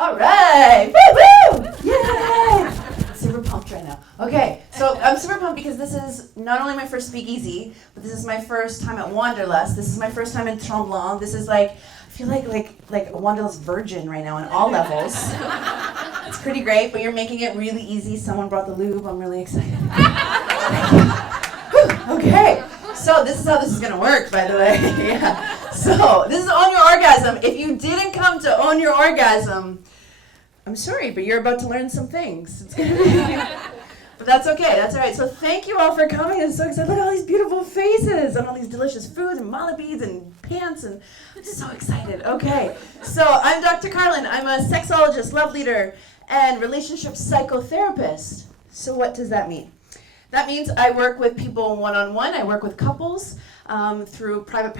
All right. Woo-hoo! Yay! Super pumped right now. Okay, so I'm super pumped because this is not only my first speakeasy, but this is my first time at Wanderlust. This is my first time in Tremblant. This is like, I feel like a Wanderlust virgin right now on all levels. It's pretty great, but you're making it really easy. Someone brought the lube. I'm really excited. Okay, so this is how this is going to work, by the way. Yeah. So this is Own Your Orgasm. If you didn't come to Own Your Orgasm, I'm sorry, but you're about to learn some things. It's gonna be, but that's okay. That's all right. So thank you all for coming. I'm so excited. Look at all these beautiful faces and all these delicious foods and mala beads and pants, and I'm just so excited. Okay, so I'm Dr. Carlen. I'm a sexologist, love leader, and relationship psychotherapist. So what does that mean? That means I work with people one-on-one. I work with couples through private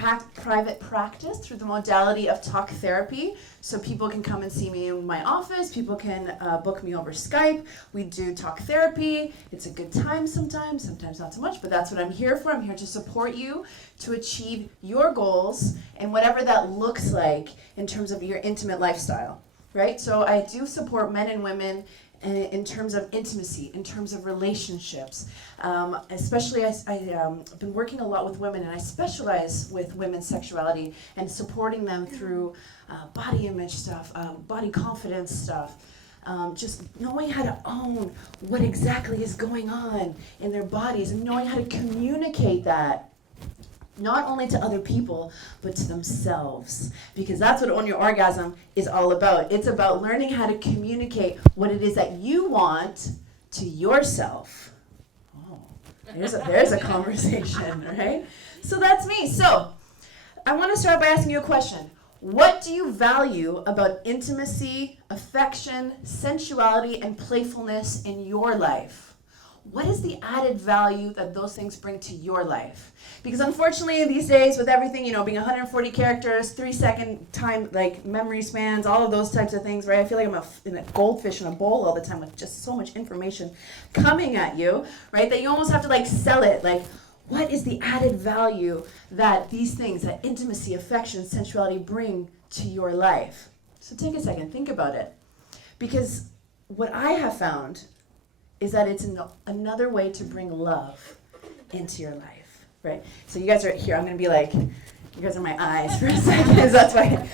practice, through the modality of talk therapy. So people can come and see me in my office. People can book me over Skype. We do talk therapy. It's a good time sometimes not so much, but that's what I'm here for. I'm here to support you to achieve your goals and whatever that looks like in terms of your intimate lifestyle, right? So I do support men and women in terms of intimacy, in terms of relationships. Especially I've been working a lot with women, and I specialize with women's sexuality and supporting them through body image stuff, body confidence stuff, just knowing how to own what exactly is going on in their bodies and knowing how to communicate that not only to other people, but to themselves. Because that's what Own Your Orgasm is all about. It's about learning how to communicate what it is that you want to yourself. Oh, there's a conversation, right? So that's me. So I want to start by asking you a question. What do you value about intimacy, affection, sensuality, and playfulness in your life? What is the added value that those things bring to your life? Because unfortunately these days with everything, being 140 characters, 3-second time, like memory spans, all of those types of things, right? I feel like I'm in a goldfish in a bowl all the time with just so much information coming at you, right? That you almost have to sell it. What is the added value that these things, that intimacy, affection, sensuality bring to your life? So take a second, think about it. Because what I have found is that it's another way to bring love into your life, right? So you guys are here. I'm going to be like, you guys are my eyes for a second. That's why,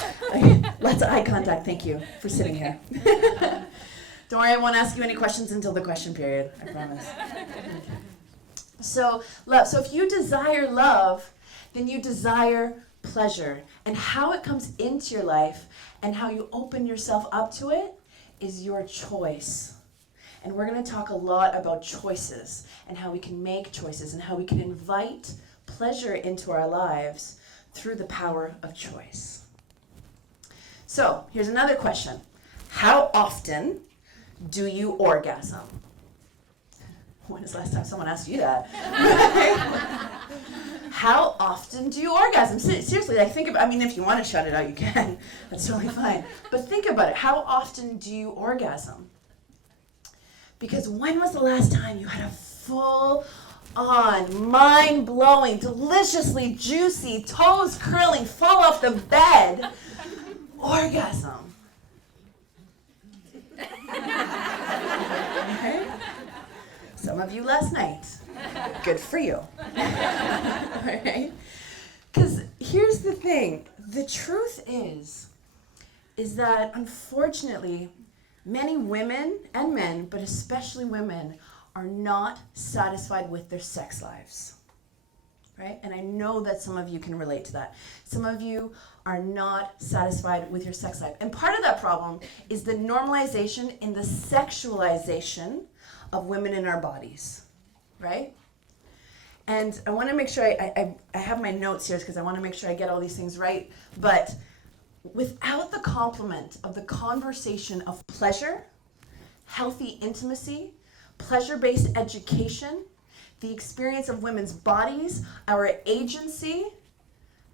lots of eye contact. Thank you for sitting here. Don't worry, I won't ask you any questions until the question period, I promise. So love. So if you desire love, then you desire pleasure. And how it comes into your life and how you open yourself up to it is your choice. And we're going to talk a lot about choices and how we can make choices and how we can invite pleasure into our lives through the power of choice. So here's another question. How often do you orgasm? When is the last time someone asked you that? How often do you orgasm? Seriously, think about, if you want to shut it out, you can. That's totally fine. But think about it. How often do you orgasm? Because when was the last time you had a full-on, mind-blowing, deliciously juicy, toes curling, fall off the bed orgasm? Okay. Some of you last night. Good for you. Right? Because here's the thing. The truth is that unfortunately, many women and men, but especially women, are not satisfied with their sex lives, right? And I know that some of you can relate to that. Some of you are not satisfied with your sex life. And part of that problem is the normalization and the sexualization of women in our bodies, right? And I want to make sure I have my notes here because I want to make sure I get all these things right. But without the complement of the conversation of pleasure, healthy intimacy, pleasure-based education, the experience of women's bodies, our agency,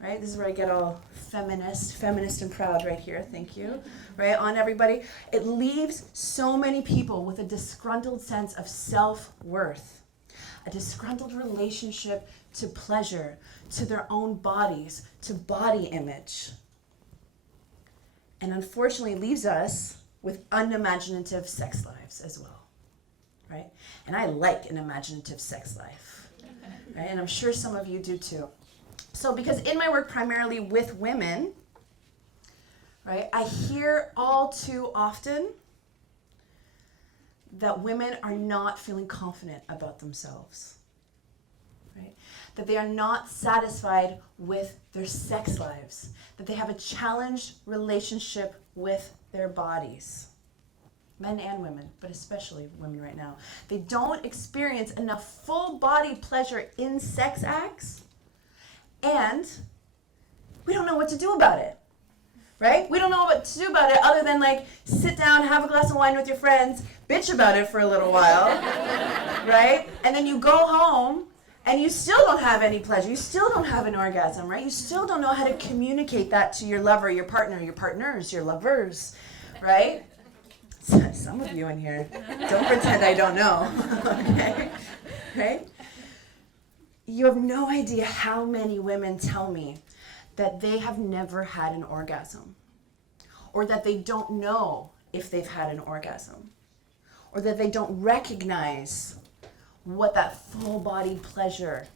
right? This is where I get all feminist and proud right here, thank you, right, on everybody. It leaves so many people with a disgruntled sense of self-worth, a disgruntled relationship to pleasure, to their own bodies, to body image. And unfortunately leaves us with unimaginative sex lives as well, right? And I like an imaginative sex life, right? And I'm sure some of you do too. So because in my work primarily with women, right, I hear all too often that women are not feeling confident about themselves, right? That they are not satisfied with their sex lives, that they have a challenged relationship with their bodies. Men and women, but especially women right now. They don't experience enough full body pleasure in sex acts, and we don't know what to do about it, right? We don't know what to do about it other than like sit down, have a glass of wine with your friends, bitch about it for a little while, right? And then you go home and you still don't have any pleasure. You still don't have an orgasm, right? You still don't know how to communicate that to your lover, your partner, your partners, your lovers, right? Some of you in here, don't pretend I don't know, okay? Right? You have no idea how many women tell me that they have never had an orgasm, or that they don't know if they've had an orgasm, or that they don't recognize what that full body pleasure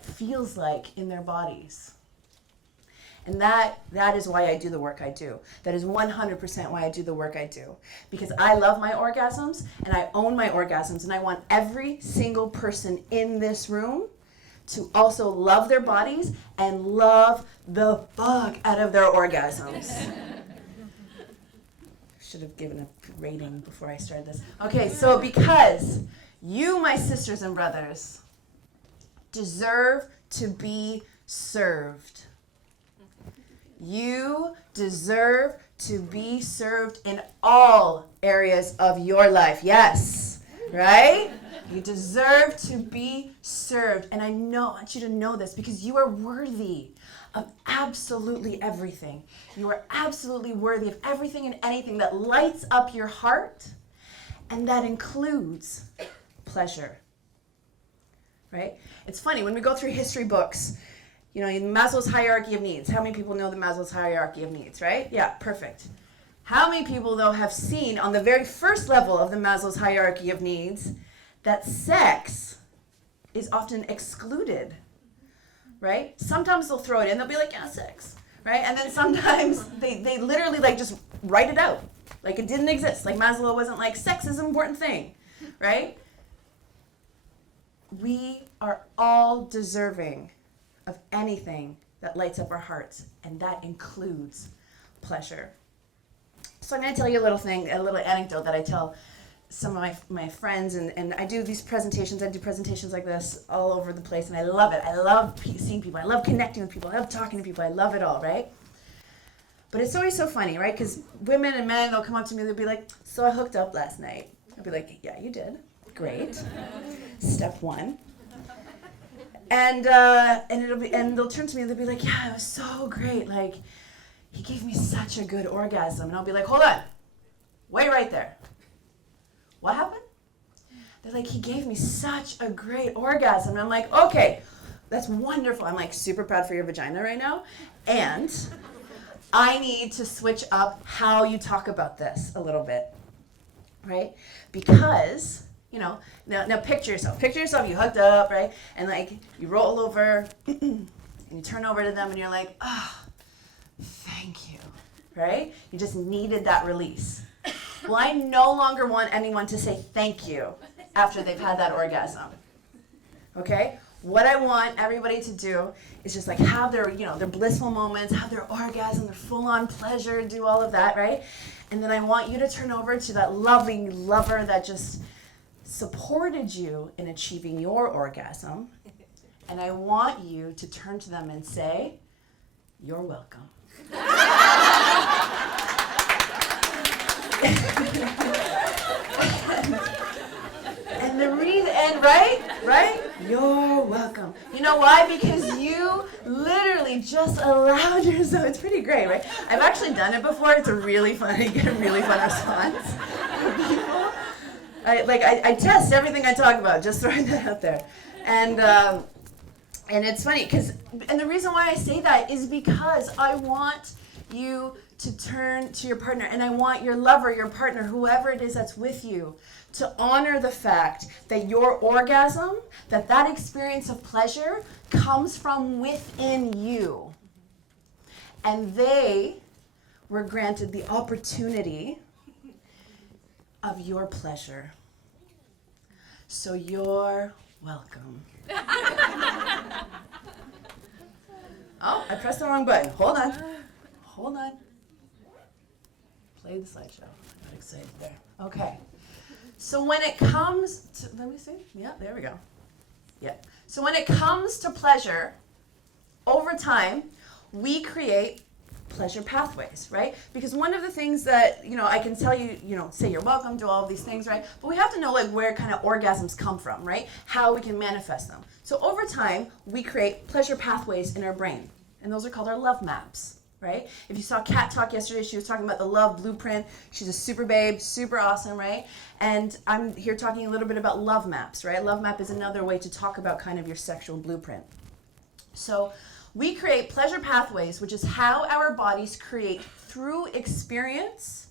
feels like in their bodies. And that is why I do the work I do. That is 100% why I do the work I do. Because I love my orgasms, and I own my orgasms, and I want every single person in this room to also love their bodies and love the fuck out of their orgasms. Should have given a rating before I started this. Okay, so because you, my sisters and brothers, deserve to be served. You deserve to be served in all areas of your life. Yes, right? You deserve to be served. And I want you to know this because you are worthy of absolutely everything. You are absolutely worthy of everything and anything that lights up your heart, and that includes pleasure, right? It's funny, when we go through history books, you know, in Maslow's hierarchy of needs, how many people know the Maslow's hierarchy of needs, right? Yeah, perfect. How many people, though, have seen on the very first level of the Maslow's hierarchy of needs that sex is often excluded, right? Sometimes they'll throw it in, they'll be like, yeah, sex, right? And then sometimes they literally like just write it out, like it didn't exist. Like Maslow wasn't like, sex is an important thing, right? We are all deserving of anything that lights up our hearts, and that includes pleasure. So I'm going to tell you a little anecdote that I tell some of my friends, and I do these presentations. I do presentations like this all over the place, and I love it. I love seeing people. I love connecting with people. I love talking to people. I love it all, right? But it's always so funny, right? Because women and men, they'll come up to me, they'll be like, so I hooked up last night. I'll be like, yeah, you did. Great. Step one. And they'll turn to me and they'll be like, yeah, it was so great. Like, he gave me such a good orgasm. And I'll be like, hold on. Wait right there. What happened? They're like, he gave me such a great orgasm. And I'm like, okay, that's wonderful. I'm like super proud for your vagina right now. And I need to switch up how you talk about this a little bit, right? Because, you know, now picture yourself. Picture yourself, you hooked up, right? And like, you roll over and you turn over to them and you're like, oh, thank you, right? You just needed that release. Well, I no longer want anyone to say thank you after they've had that orgasm, okay? What I want everybody to do is just like have their, you know, their blissful moments, have their orgasm, their full-on pleasure, do all of that, right? And then I want you to turn over to that loving lover that just supported you in achieving your orgasm. And I want you to turn to them and say, you're welcome. And the reason, right? You're welcome. You know why? Because you literally just allowed yourself. It's pretty great, right? I've actually done it before. It's a really fun. You get a really fun response from people. I test everything I talk about. Just throwing that out there, and it's funny and the reason why I say that is because I want you to turn to your partner, and I want your lover, your partner, whoever it is that's with you, to honor the fact that your orgasm, that experience of pleasure comes from within you. And they were granted the opportunity of your pleasure. So you're welcome. Oh, I pressed the wrong button. Hold on. Play the slideshow. I got excited there. Okay. So when it comes to, let me see. Yeah, there we go. Yeah. So when it comes to pleasure, over time, we create pleasure pathways, right? Because one of the things that, I can tell you, say you're welcome, do all of these things, right? But we have to know where kind of orgasms come from, right? How we can manifest them. So over time, we create pleasure pathways in our brain. And those are called our love maps, right? If you saw Kat talk yesterday, she was talking about the love blueprint. She's a super babe, super awesome, right? And I'm here talking a little bit about love maps, right? Love map is another way to talk about kind of your sexual blueprint. So we create pleasure pathways, which is how our bodies create through experience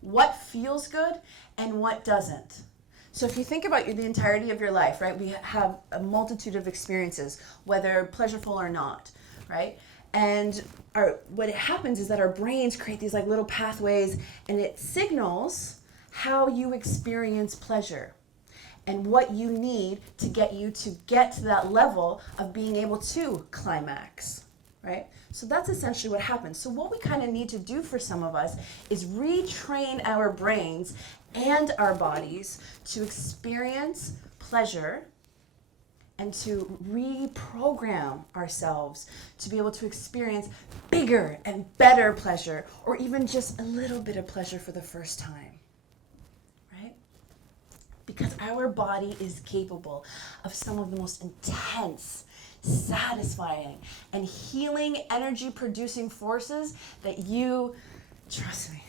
what feels good and what doesn't. So if you think about the entirety of your life, right, we have a multitude of experiences, whether pleasurable or not, right? And what happens is that our brains create these little pathways, and it signals how you experience pleasure and what you need to get to that level of being able to climax, right? So that's essentially what happens. So what we kind of need to do for some of us is retrain our brains and our bodies to experience pleasure and to reprogram ourselves to be able to experience bigger and better pleasure, or even just a little bit of pleasure for the first time, right? Because our body is capable of some of the most intense, satisfying, and healing energy-producing forces that you, trust me,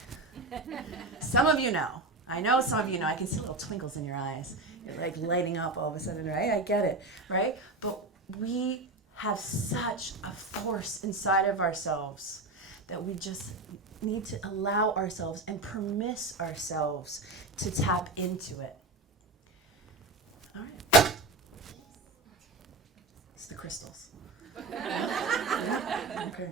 some of you know. I know some of you know. I can see little twinkles in your eyes. You're lighting up all of a sudden, right? I get it, right? But we have such a force inside of ourselves that we just need to allow ourselves and permit ourselves to tap into it. All right. It's the crystals. Yeah? Okay.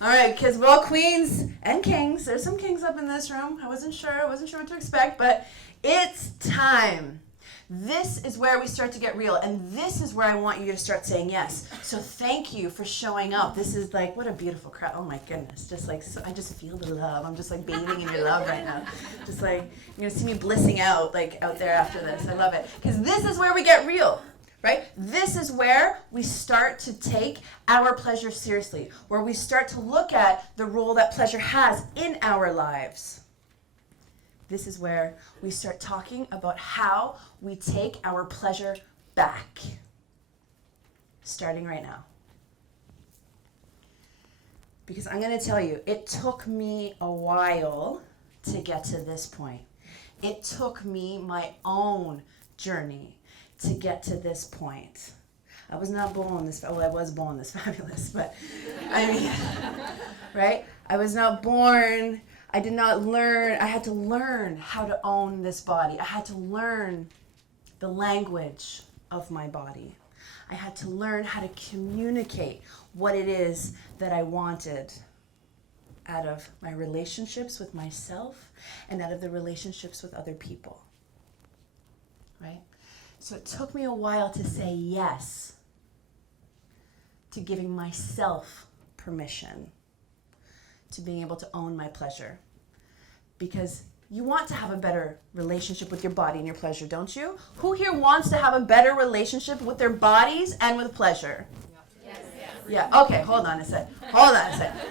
All right, because we're all queens and kings. There's some kings up in this room. I wasn't sure what to expect, but it's time. This is where we start to get real, and this is where I want you to start saying yes. So thank you for showing up. This is what a beautiful crowd. Oh my goodness. Just so, I just feel the love. I'm just bathing in your love right now. Just you're going to see me blissing out out there after this. I love it. Because this is where we get real, right? This is where we start to take our pleasure seriously, where we start to look at the role that pleasure has in our lives. This is where we start talking about how we take our pleasure back. Starting right now. Because I'm going to tell you, it took me a while to get to this point. It took me my own journey to get to this point. I was not born this, I was born this fabulous, but right? I was not born, I did not learn, I had to learn how to own this body. I had to learn the language of my body. I had to learn how to communicate what it is that I wanted out of my relationships with myself and out of the relationships with other people, right? So it took me a while to say yes to giving myself permission to being able to own my pleasure. Because you want to have a better relationship with your body and your pleasure, don't you? Who here wants to have a better relationship with their bodies and with pleasure? Yes. Yeah, okay, hold on a sec.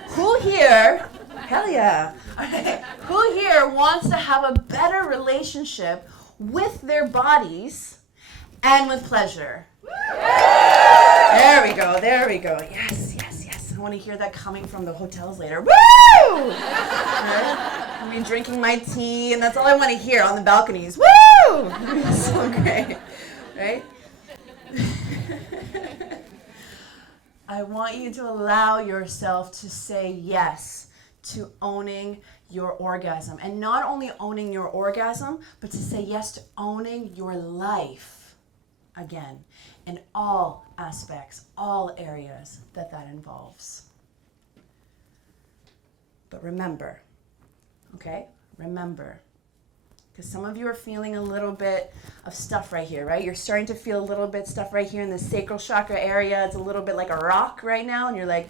Who here, hell yeah. Okay. Who here wants to have a better relationship with their bodies and with pleasure? There we go. Yes. I want to hear that coming from the hotels later. Woo! Right? I mean, drinking my tea, and that's all I want to hear on the balconies. Woo! It's so great, right? I want you to allow yourself to say yes to owning your orgasm. And not only owning your orgasm, but to say yes to owning your life again in all aspects, all areas that involves. But remember, okay? Remember. Because some of you are feeling a little bit of stuff right here, right? You're starting to feel a little bit stuff right here in the sacral chakra area. It's a little bit like a rock right now, and you're like,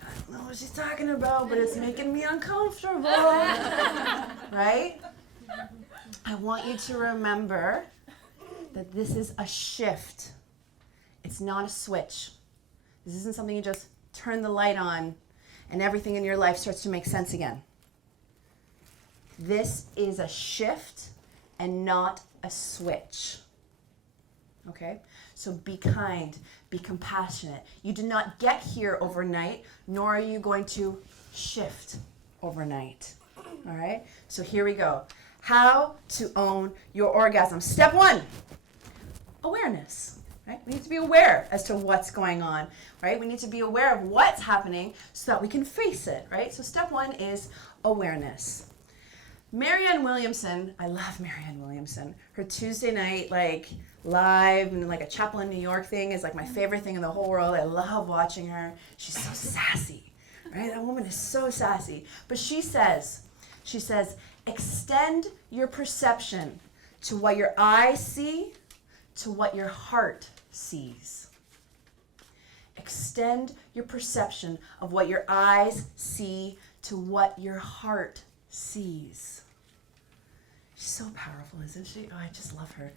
I don't know what she's talking about, but it's making me uncomfortable, right? I want you to remember that this is a shift. It's not a switch. This isn't something you just turn the light on and everything in your life starts to make sense again. This is a shift and not a switch. Okay? So be kind, be compassionate. You did not get here overnight, nor are you going to shift overnight. All right? So here we go. How to own your orgasm. Step 1, awareness. Right? We need to be aware as to what's going on. Right? We need to be aware of what's happening so that we can face it. Right? So step 1 is awareness. Marianne Williamson, I love Marianne Williamson. Her Tuesday night, live and a Chapel in New York thing is my favorite thing in the whole world. I love watching her. She's so sassy, right? That woman is so sassy. But she says, extend your perception to what your eyes see, to what your heart sees. Extend your perception of what your eyes see to what your heart sees. She's so powerful, isn't she? Oh, I just love her.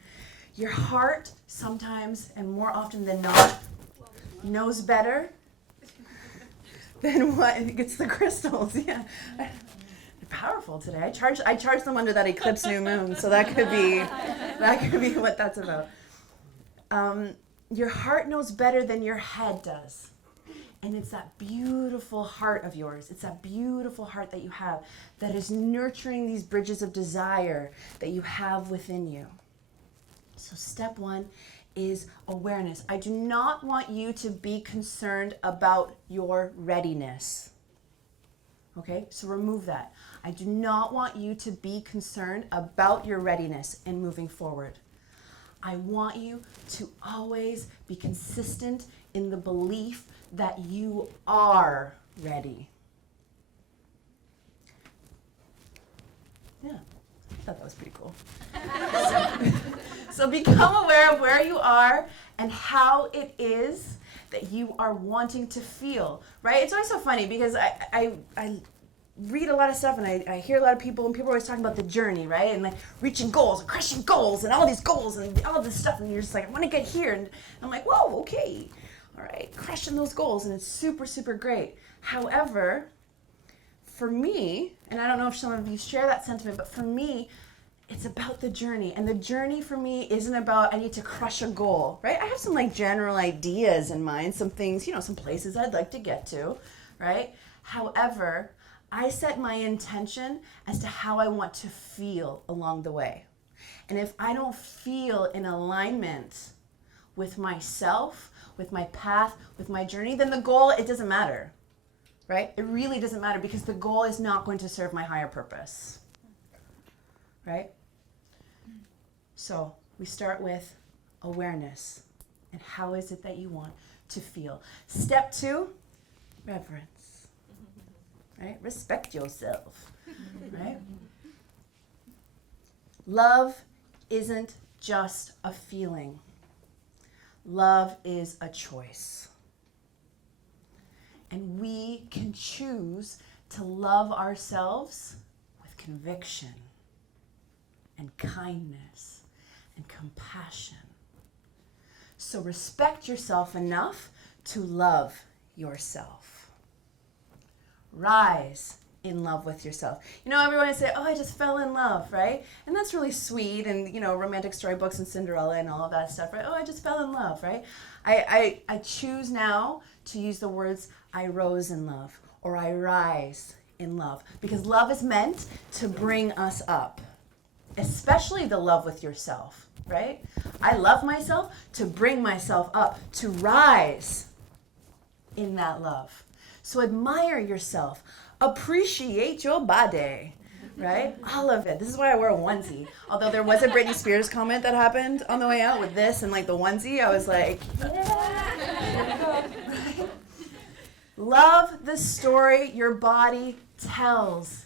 Your heart sometimes, and more often than not, knows better than what gets the crystals. Yeah, they're powerful today. I charge them under that eclipse new moon, so that could be what that's about. Your heart knows better than your head does. And it's that beautiful heart of yours. It's that beautiful heart that you have that is nurturing these bridges of desire that you have within you. So step 1 is awareness. I do not want you to be concerned about your readiness. Okay, so remove that. I do not want you to be concerned about your readiness in moving forward. I want you to always be consistent in the belief that you are ready. Yeah, I thought that was pretty cool. So become aware of where you are and how it is that you are wanting to feel, right? It's always so funny because I read a lot of stuff and I hear a lot of people, and people are always talking about the journey, right? And reaching goals and crushing goals and all these goals and all this stuff, and you're just I want to get here. And I'm like, whoa, okay. All right, crushing those goals, and it's super, super great. However, for me, and I don't know if some of you share that sentiment, but for me, it's about the journey. And the journey for me isn't about I need to crush a goal, right? I have some general ideas in mind, some things, some places I'd like to get to, right? However, I set my intention as to how I want to feel along the way. And if I don't feel in alignment with myself, with my path, with my journey, then the goal, it doesn't matter, right? It really doesn't matter because the goal is not going to serve my higher purpose, right? So we start with awareness and how is it that you want to feel. Step 2, reverence, right? Respect yourself, right? Love isn't just a feeling. Love is a choice. And we can choose to love ourselves with conviction and kindness and compassion. So respect yourself enough to love yourself. Rise in love with yourself. Everyone would say, oh, I just fell in love, right? And that's really sweet, and, romantic storybooks and Cinderella and all of that stuff, right? Oh, I just fell in love, right? I choose now to use the words, I rose in love, or I rise in love, because love is meant to bring us up, especially the love with yourself, right? I love myself to bring myself up, to rise in that love. So admire yourself, Appreciate your body, right? All of it. This is why I wear a onesie. Although there was a Britney Spears comment that happened on the way out with this and like the onesie. I was like, yeah. Right? Love the story your body tells.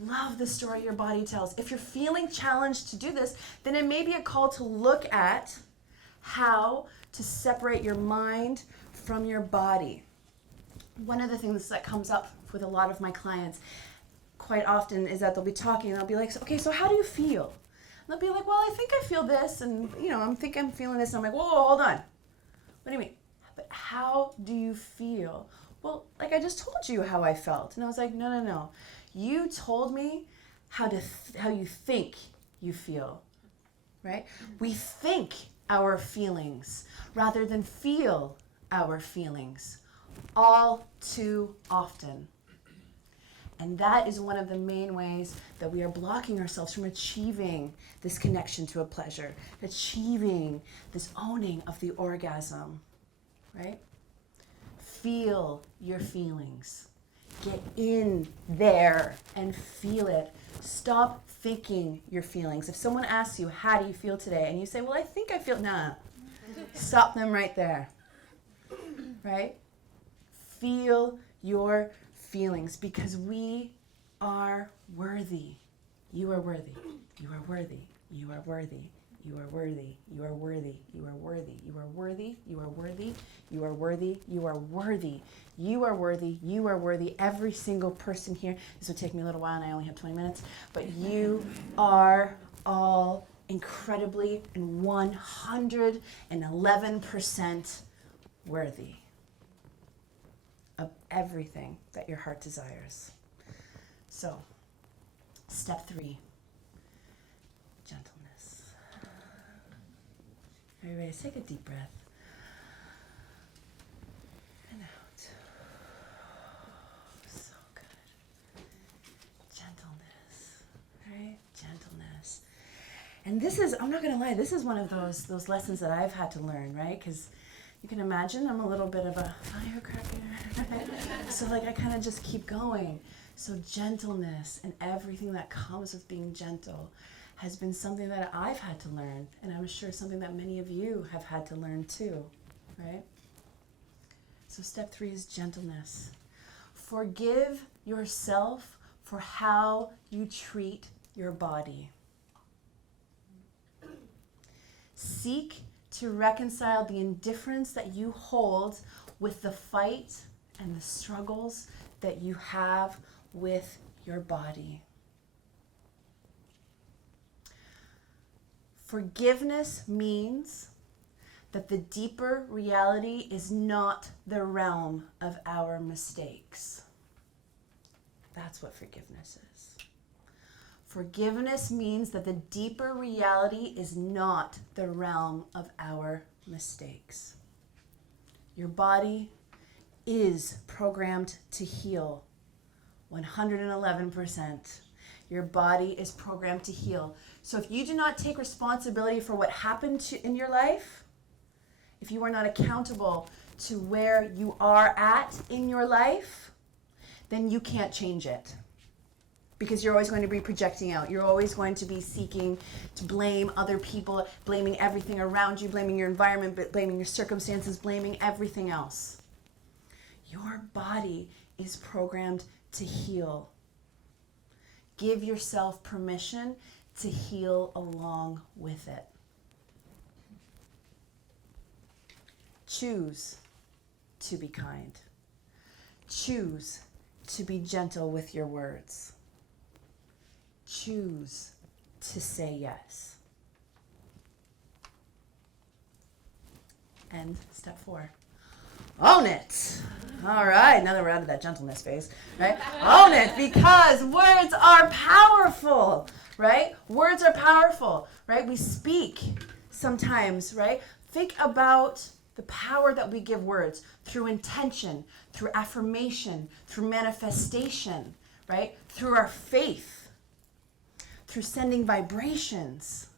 Love the story your body tells. If you're feeling challenged to do this, then it may be a call to look at how to separate your mind from your body. One of the things that comes up with a lot of my clients quite often is that they'll be talking and I'll be like, okay, so how do you feel? And they'll be like, well, I think I feel this, and I'm feeling this. And I'm like, whoa, hold on. What do you mean? But how do you feel? Well, like I just told you how I felt. And I was like, no. You told me how you think you feel, right? We think our feelings rather than feel our feelings all too often. And that is one of the main ways that we are blocking ourselves from achieving this connection to a pleasure, achieving this owning of the orgasm, right? Feel your feelings. Get in there and feel it. Stop thinking your feelings. If someone asks you, how do you feel today? And you say, well, I think I feel, nah. Stop them right there, right? Feel your feelings, because we are worthy. You are worthy. You are worthy. You are worthy. You are worthy. You are worthy. You are worthy. You are worthy. You are worthy. You are worthy. You are worthy. You are worthy. You are worthy. Every single person here. This will take me a little while and I only have 20 minutes. But you are all incredibly and 111% worthy of everything that your heart desires. So, step 3, gentleness. Everybody, take a deep breath. And out. So good. Gentleness, right? Gentleness. And this is, I'm not going to lie, this is one of those lessons that I've had to learn, right? Because you can imagine I'm a little bit of a firecracker. So like I kind of just keep going. So gentleness and everything that comes with being gentle has been something that I've had to learn. And I'm sure something that many of you have had to learn too, right? So step 3 is gentleness. Forgive yourself for how you treat your body. Seek to reconcile the indifference that you hold with the fight and the struggles that you have with your body. Forgiveness means that the deeper reality is not the realm of our mistakes. That's what forgiveness is. Forgiveness means that the deeper reality is not the realm of our mistakes. Your body is programmed to heal 111%. Your body is programmed to heal. So if you do not take responsibility for what happened in your life, if you are not accountable to where you are at in your life, then you can't change it. Because you're always going to be projecting out. You're always going to be seeking to blame other people, blaming everything around you, blaming your environment, blaming your circumstances, blaming everything else. Your body is programmed to heal. Give yourself permission to heal along with it. Choose to be kind. Choose to be gentle with your words. Choose to say yes. And step 4, own it. All right, now that we're out of that gentleness phase, right? Own it, because words are powerful, right? Words are powerful, right? We speak sometimes, right? Think about the power that we give words through intention, through affirmation, through manifestation, right? Through our faith, through sending vibrations,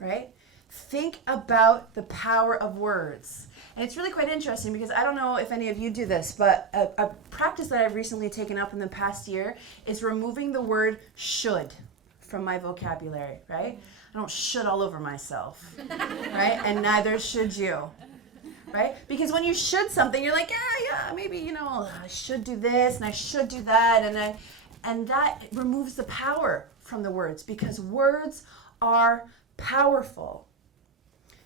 right? Think about the power of words. And it's really quite interesting because I don't know if any of you do this, but a practice that I've recently taken up in the past year is removing the word should from my vocabulary, right? I don't should all over myself, right? And neither should you, right? Because when you should something, you're like, yeah, maybe, I should do this and I should do that. And that removes the power from the words because words are powerful.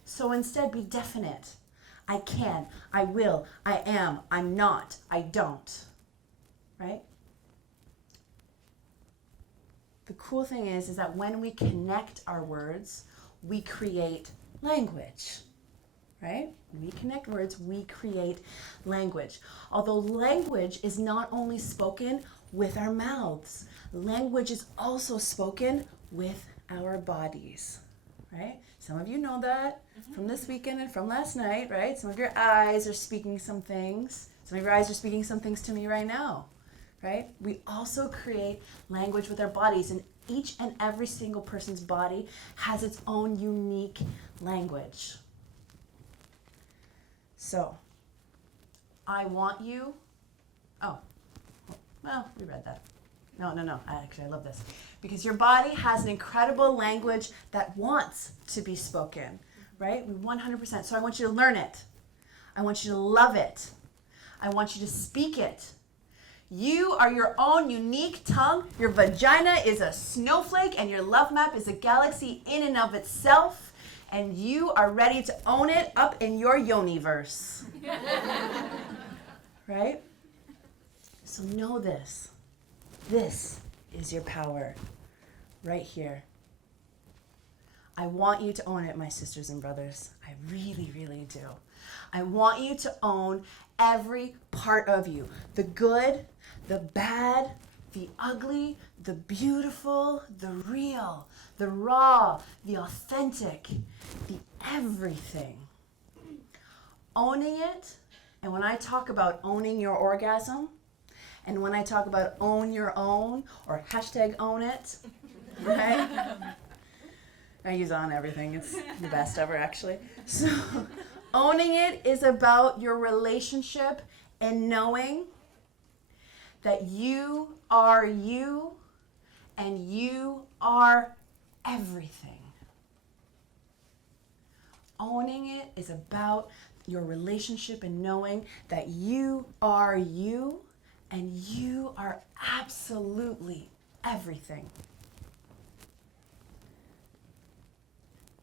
So instead, be definite. I can, I will, I am, I'm not, I don't, right? The cool thing is that when we connect our words, we create language, right? When we connect words, we create language. Although language is not only spoken with our mouths, language is also spoken with our bodies, right? Some of you know that from this weekend and from last night, right? Some of your eyes are speaking some things. Some of your eyes are speaking some things to me right now, right? We also create language with our bodies, and each and every single person's body has its own unique language. So, I want you, we read that. No, I love this. Because your body has an incredible language that wants to be spoken, right? 100%. So I want you to learn it. I want you to love it. I want you to speak it. You are your own unique tongue. Your vagina is a snowflake and your love map is a galaxy in and of itself. And you are ready to own it up in your yoniverse. Right? So know this. This is your power right here. I want you to own it, my sisters and brothers. I really, really do. I want you to own every part of you. The good, the bad, the ugly, the beautiful, the real, the raw, the authentic, the everything. Owning it, and when I talk about owning your orgasm, and when I talk about own your own, or hashtag own it, right? I use on everything. It's the best ever, actually. So owning it is about your relationship and knowing that you are you and you are everything. Owning it is about your relationship and knowing that you are you and you are absolutely everything.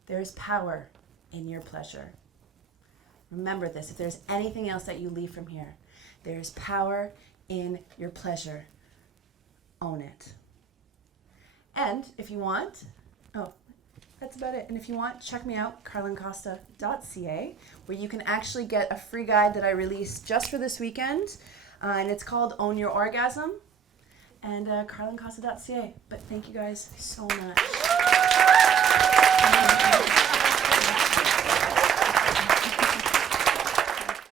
There's power in your pleasure. Remember this. If there's anything else that you leave from here, there's power in your pleasure. Own it. And if you want, that's about it. And if you want, check me out, carlencosta.ca, where you can actually get a free guide that I released just for this weekend. And it's called Own Your Orgasm. And carlencosta.ca. But thank you guys so much.